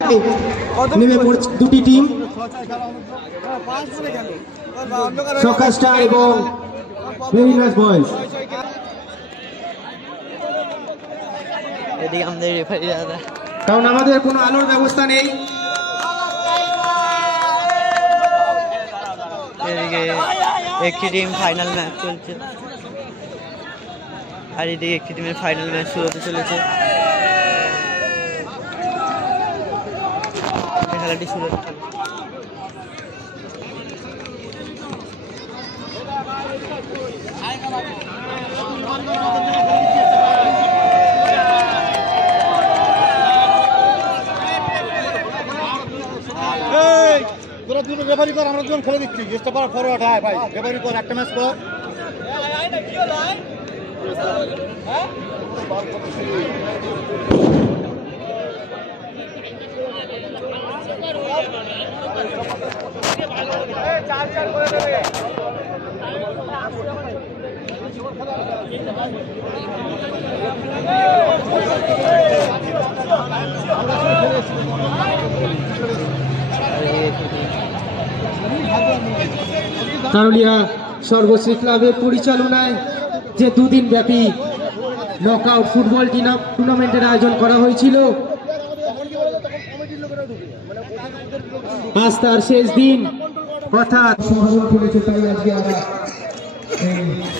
নেমে পড়ছে দুটি টিম, সকার স্টার এবং মেরিনাস বয়েজ। কারণ আমাদের কোনো আলোর ব্যবস্থা নেই। এদিকে একটি টিম ফাইনাল ম্যাচ চলছে, আর এদিকে একটি টিমের ফাইনাল ম্যাচ শুরু হতে চলেছে। খেলাটি শুরু হতে চলেছে। তোরা দুটো রেফারি কর, আমরা দুজন খেলে দিচ্ছি। চেষ্টা কর ফরওয়ার্ড, হ্যাঁ ভাই রেফারি কর, একটা ম্যাচ কর। কারুলিয়া সর্বশ্রী ক্লাবের পরিচালনায় যে দুদিন ব্যাপী নকআউট ফুটবল টুর্নামেন্টের আয়োজন করা হয়েছিল, আজ তার শেষ দিন, অর্থাৎ সমাধান করেছে। তাই আজকে আমরা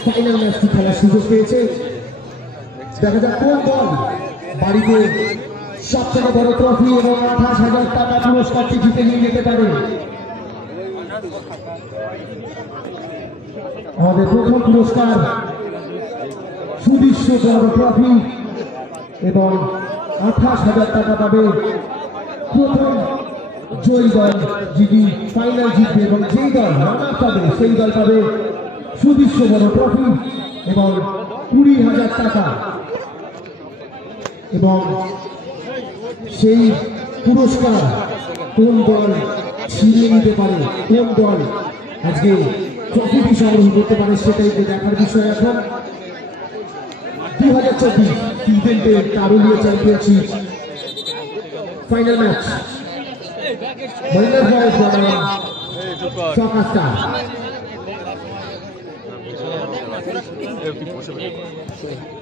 ফাইনাল ম্যাচটি খেলার সুযোগ পেয়েছে। দেখা যাক কোন দল বাড়িতে সব থেকে বড় ট্রফি এবং 28,000 টাকা পুরস্কারটি জিতে নিয়ে যেতে পারে। আমাদের প্রথম পুরস্কার সুদৃশ্য বড় ট্রফি এবং 28,000 টাকা পাবে প্রথম জয়ী দল, যিনি ফাইনাল জিতবে, এবং যেই দল রানার পাবে সেই দল পাবে সুদৃশ্য বড় ট্রফি এবং 20,000 টাকা। এবং সেই পুরস্কার কোন দল ছিনিয়ে নিতে পারে, কোন দল আজকে ট্রফিটি সংগ্রহ করতে পারে, সেটাই দেখার বিষয়। এখন 2024 ইভেন্টের কারুলিয়া চ্যাম্পিয়নশিপ ফাইনাল ম্যাচ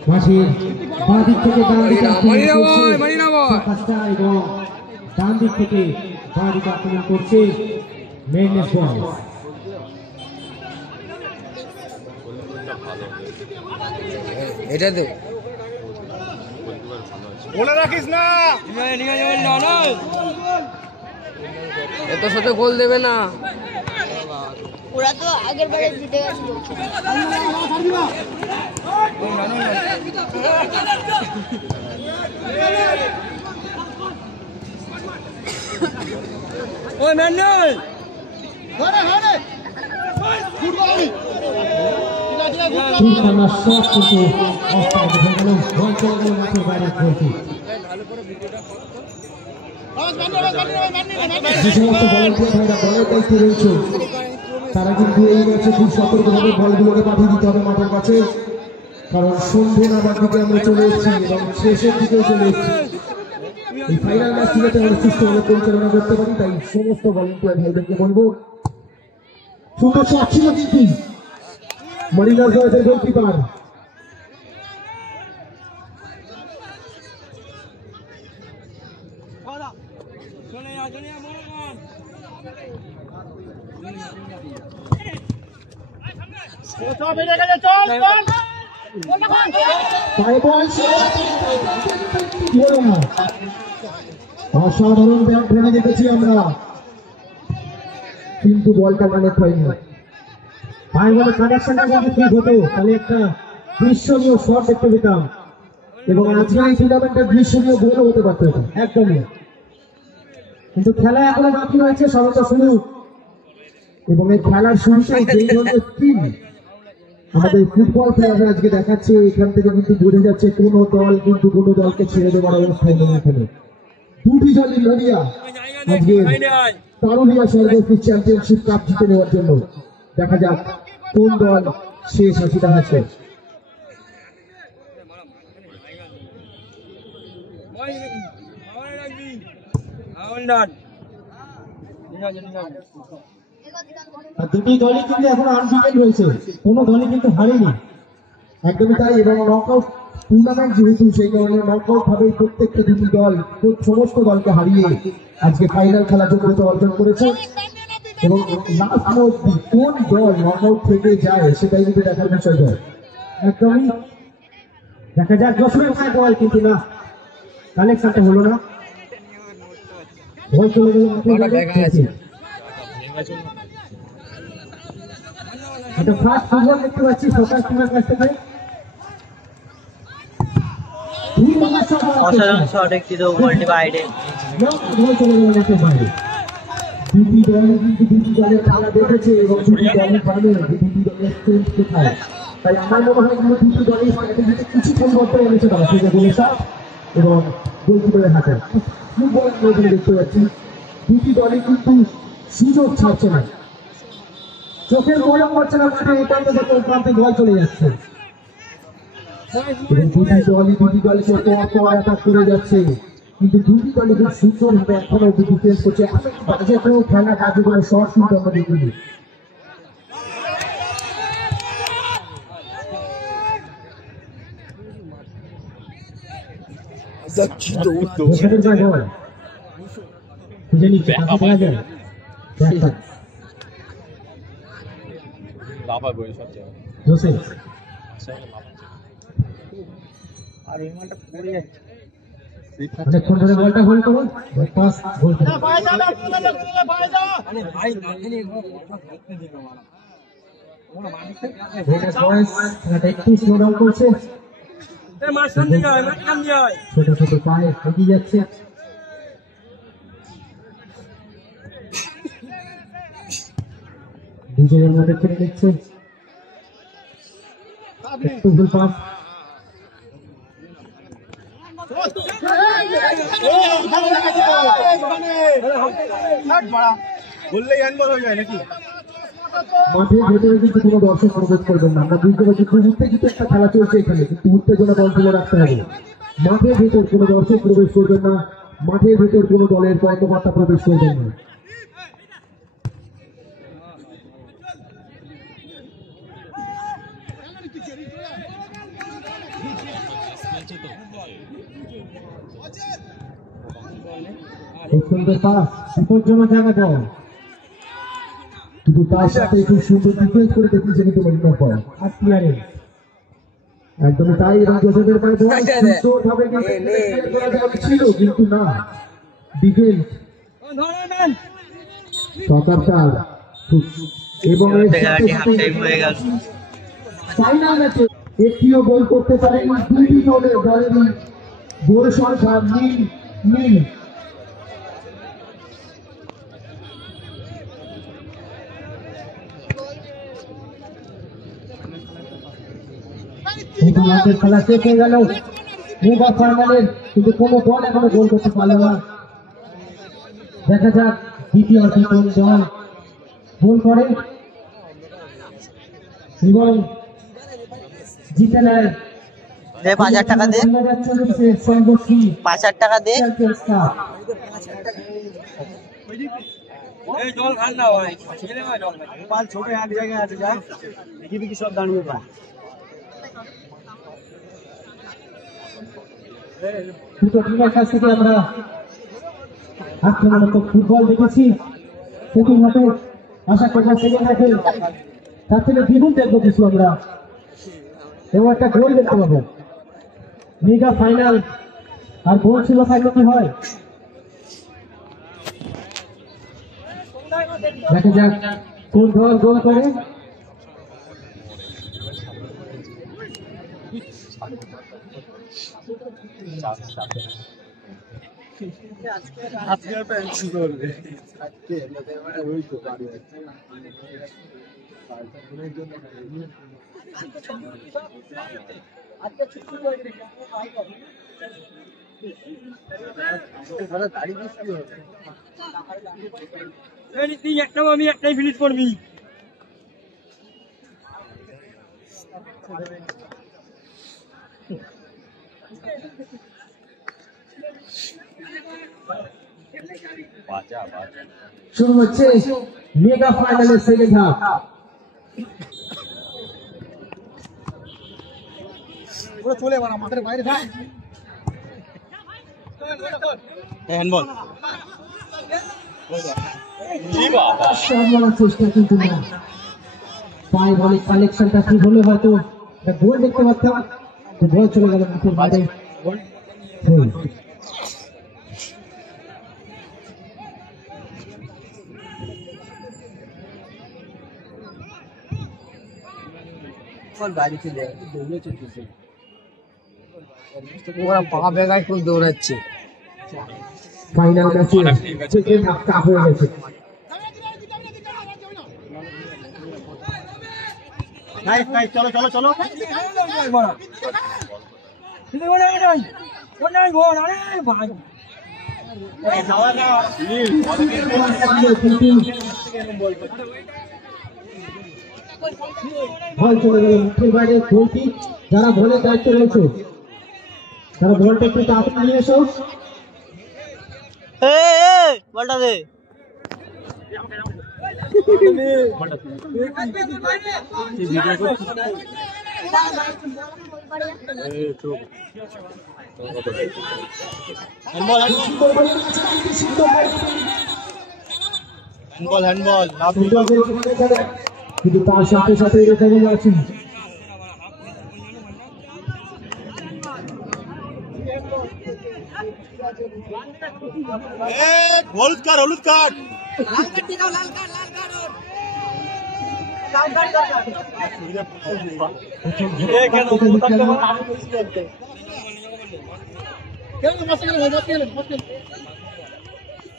মাঠের বাঁ দিক থেকে ডান দিকে এবং ডান দিক থেকে বাঁ দিকে আক্রমণ করছে মেরিনাস বয়েজ। এটা তো বলে রাখিস না, এত সাথে গোল দেবে না। ওরা তো আগের বারে জিতে গেছিল। ওই ম্যানুয়াল তারা কিন্তু এই ম্যাচে খুব সতর্কভাবে বলগুলোকে পাঠিয়ে দিতে হবে মাঠের কাছে, কারণ সন্ধ্যে নামার দিকে আমরা চলে এসেছি এবং শেষের দিকেও চলে এসেছি। এই ফাইনাল ম্যাচটি যাতে আমরা সুষ্ঠুভাবে পরিচালনা করতে পারি, তাই সমস্ত ভলান্টিয়ার ভাইদেরকে বলবো। সুন্দর শট ছিল কিন্তু মারিনাস বয়েজের গোলকিপার। অসাধারণ ব্যাট ট্রেনে দেখেছি আমরা, কিন্তু বলটা কানেক্ট হয়নি। ভাই বলে কানেকশনটা যদি ঠিক হতো তাহলে একটা দৃশ্যনীয় শট দেখতে পেতাম, এবং আজকে এই টুর্নামেন্টের দৃশ্যনীয় গোলও হতে পারত একদমই। কিন্তু খেলা এখনো বাকি রয়েছে, সমাচার শুরু, এবং এই খেলার শুরুতে যেই ধরনের স্কিল আমাদের ফুটবল খেলাটা আজকে দেখাচ্ছে, এখান থেকে কিন্তু বোঝা যাচ্ছে কোনো দল কিন্তু কোনো দলকে ছেড়ে দেওয়ার অবস্থায় নেই। এখানে দুটি দলই লড়িয়া আজকে কারুলিয়া সর্বশ্রী চ্যাম্পিয়নশিপ কাপ জিতে নেওয়ার জন্য। দেখা যাক কোন দল শেষ হাসিটা হাসে। আর দুটি দলই কিন্তু এখন আনবিটেন রয়েছে, কোনো দলই কিন্তু হারেনি। একদমই তাই, এবং নকআউট টুর্নামেন্ট যেহেতু, সেই কারণে নকআউট ভাবেই প্রত্যেকটা দুটি দল সমস্ত দলকে হারিয়ে আজকে ফাইনাল খেলা যোগ্যতা অর্জন করেছে। এবং লাস্ট অব্দি কোন দল নকআউট থেকে যায় সেটাই কিন্তু দেখার বিষয় হয়। একদমই দেখা যাক, যশোরের পায়ে বল, কিন্তু না, কালেকশনটা হলো না, বল চলে গেল। একটা ফাস্ট ফুটবল দেখতে পাচ্ছি সকাল টিমের কাছ থেকে। অসাধারণ শট একটি তো গোলটি বাইরে। বল চলে গেল নেটের বাইরে। দুটি দল কিন্তু দুটি দলের খেলা দেখেছে এবং দুটি দলের জানে যে দুটি দলের স্ট্রেংথ কোথায়। তাই আমার মনে হয় কিন্তু দুটি দলের স্ট্র্যাটেজিতে কিছু পরিবর্তন এনেছে তারা, সেটা গোলের শট এবং গোলকিপারের হাতে। ফুটবল দেখতে পাচ্ছি দুটি দলই কিন্তু সুযোগ ছাড়ছে না, চোখের গরম করছে না, মাঠে এই প্রান্ত থেকে ওই প্রান্তে বল চলে যাচ্ছে এবং দুটি দলই পর অ্যাটাক করে যাচ্ছে, কিন্তু দুটি দলই খুব সুন্দরভাবে এখনো অব্দি ডিফেন্স করছে। বাজে কোনো খেলা কার্যক্রমে শর্ট কিন্তু আমরা দেখিনি। খুঁজে নিচ্ছে, কাকে দেওয়া যায়? জোসেফ অনেকক্ষণ ধরে বলটা হোল্ড করুন, পাস গোল করুন। একটু স্লো ডাউন করছে, ছোট ছোট পায়ে এগিয়ে যাচ্ছে। দুজনের মধ্যে খেলে নিচ্ছে, একটু ভুল পাস। বললেই হ্যান্ডবল হয়ে যায় নাকি? মাঠের ভেতরে কিন্তু কোনো দর্শক প্রবেশ করবেন না। আমরা বুঝতে পারছি খুব উত্তেজিত একটা খেলা চলছে এখানে, কিন্তু উত্তেজনা কন্ট্রোল রাখতে হবে। মাঠের ভেতর কোনো দর্শক প্রবেশ করবেন না, মাঠের ভেতর কোনো দলের কর্মকর্তা প্রবেশ করবেন না। খুব সুন্দর পাস, বিপজ্জনক জায়গা বল, কিন্তু তার সাথে খুব সুন্দর ডিফেন্স করে দেখিয়েছে কিন্তু মরিনহো পর আর ক্লিয়ারেন্স। একদমই তাই, এবং জোসেফের পায়ে বল সুন্দরভাবে ছিল, কিন্তু না, ডিফেন্স সকারটার এবং ফাইনাল ম্যাচে একটিও গোল করতে পারেনি দুটি দলেরই গোল সংখ্যা নীল। খেলা শেষ হয়ে গেল মেগা ফাইনালের, কিন্তু কোনো দল এখনো গোল করতে পারলো না। দেখা যাক দ্বিতীয় কোন দল গোল করে এবং জিতে নেয়। 5,000 টাকা দে, 5,000 টাকা দে। ছোট এক জায়গায় আছে, যা দেখি সব দাঁড়িয়ে পায়। দুটো টিমের কাছ থেকে আমরা আক্রমণাত্মক ফুটবল দেখেছি, প্রতিমতে আশা করবো সেকেন্ড হাফে তার থেকে দ্বিগুণ দেখবো কিছু আমরা, এবং একটা গোল দেখতে পাবো। মেগা ফাইনাল, আর গোল ছিল ফাইনাল কি হয় দেখা যাক কোন দল গোল করে। আজকে প্যান্ট করবে ওই তো গাড়ি একটা আমি একটাই ফিনিশ করবি। শুরু হচ্ছে মেগা ফাইনালের সেকেন্ড হাফ। পুরো চলে এবার আমাদের বাইরে থাক হ্যান্ডবল সম্মানের চেষ্টা কিন্তু না, পায়ে বলে কালেকশনটা কি হলে হয়তো একটা গোল দেখতে পারতাম, বল চলে গেল মাঠের বাইরে। ওরা পা বেগায় খুব দৌড়াচ্ছে। ফাইনাল ম্যাচে সেকেন্ড হাফ টাফ হয়ে গেছে। চলো চলো চলো বল চলে গেল মাঠের বাইরে। গোলটি যারা বলের দায়িত্বে রয়েছে তারা বলটা একটু তাড়াতাড়ি নিয়ে এসো। বলটা দে। হ্যান্ডবল কিন্তু তার সাথে সাথে এরকম আছে হলুদ কার্ড হলুদ কার্ড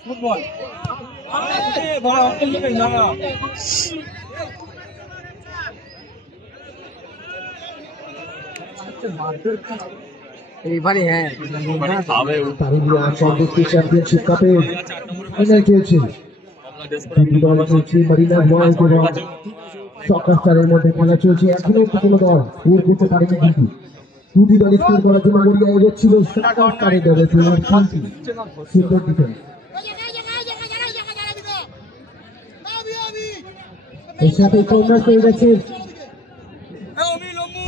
ফুটবল এইবারে হ্যাঁ চ্যাম্পিয়নশিপ কাপে ফাইনাল খেলছে মারিনা বয়েজ এবং সকার স্টারের মধ্যে খেলা চলছে। এখনো কোনো দল স্কোর করতে পারেনি, কিন্তু দুটি দল স্কোর করার জন্য মরিয়া এগোচ্ছিল। সকার স্টারের দলের শান্তি সুন্দর ডিফেন্স। এর সাথে কর্নার পেয়ে গেছে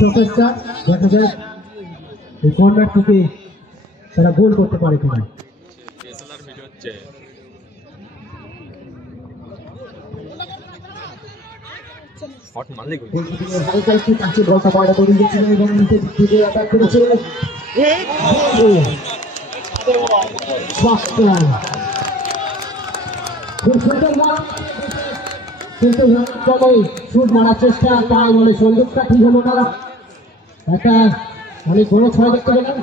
সকার স্টার। দেখা যাক এই কর্নার থেকে তারা গোল করতে পারে কিনা। হালকা একটু কাছে বলটা বয়টা করে দিয়েছিলেন এবং নিচে দিকে অ্যাটাক করেছে। খুব সুন্দর বল, কিন্তু চলে শুট মারার চেষ্টা, তাই বলে সংযোগটা ঠিক হলো না। একটা অনেক বড় ছয় দেখতে পেলাম।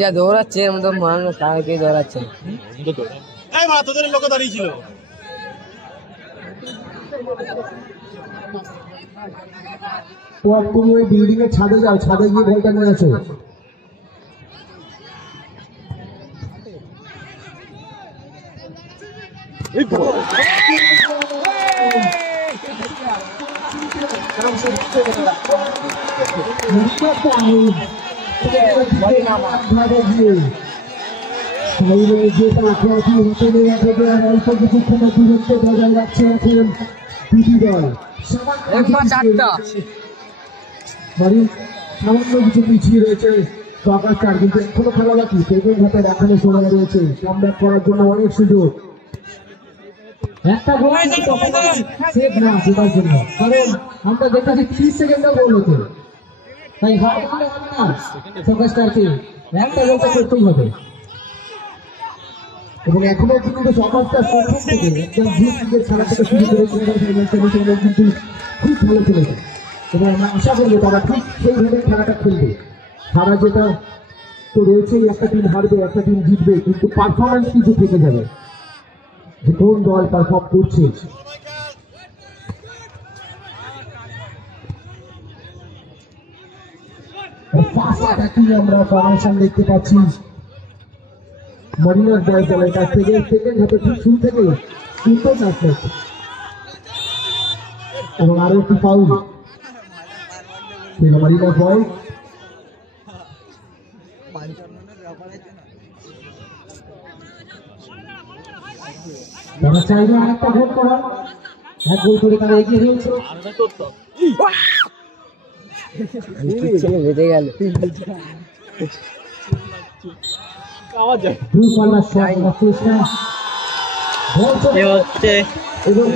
যা দৌড়াচ্ছে এর মধ্যে মানুষ তাকে দৌড়াচ্ছে। এই মা তোদের লোক দাঁড়িয়ে ছিল। তুমি ওই বিল্ডিং এর ছাদে যাও, ছাদে গিয়ে বলটা নিয়ে আসো। অল্প কিছুক্ষণের দূরত্ব বজায় রাখছে এখন দুটি দল। সামান্য কিছু পিছিয়ে রয়েছে সকার স্টার, কিন্তু এখনো খেলা বাকি। সেকেন্ড হাতের এখনো সময় রয়েছে কামব্যাক করার জন্য অনেক সুযোগ। একটা গোল সেভ না জেতার জন্য, কারণ আমরা দেখেছি 30 সেকেন্ডেও গোল হতো। তাই হবে না সকার স্টারকে একটা গোলটা করতেই হবে। এবং এখনো কিন্তু সকার স্টার প্রথম থেকে একদম খেলা থেকে শুরু করে কিন্তু খুব ভালো খেলেছে এবং আমরা আশা করবো তারা ঠিক সেইভাবে খেলাটা খেলবে। তারা যেটা তো রয়েছেই, একটা টিম হারবে একটা টিম জিতবে, কিন্তু পারফরমেন্স কিন্তু থেকে যাবে যে কোন দল পারফর্ম করছে। আমরা ফরমেশন দেখতে পাচ্ছি মরিনার বয়েজ দলের কাছ থেকে। সেকেন্ড হাতে ঠিক শুরু থেকে সুন্দর নাটক এবং আরো একটি ফাউল মরিনা বয়েজ। তারা চাইবে আরেকটা গোল করা, এক গোল করে তারা এগিয়ে রয়েছে। বেঁচে গেল। দুই পাল্লার শট চেষ্টা এ হচ্ছে এবং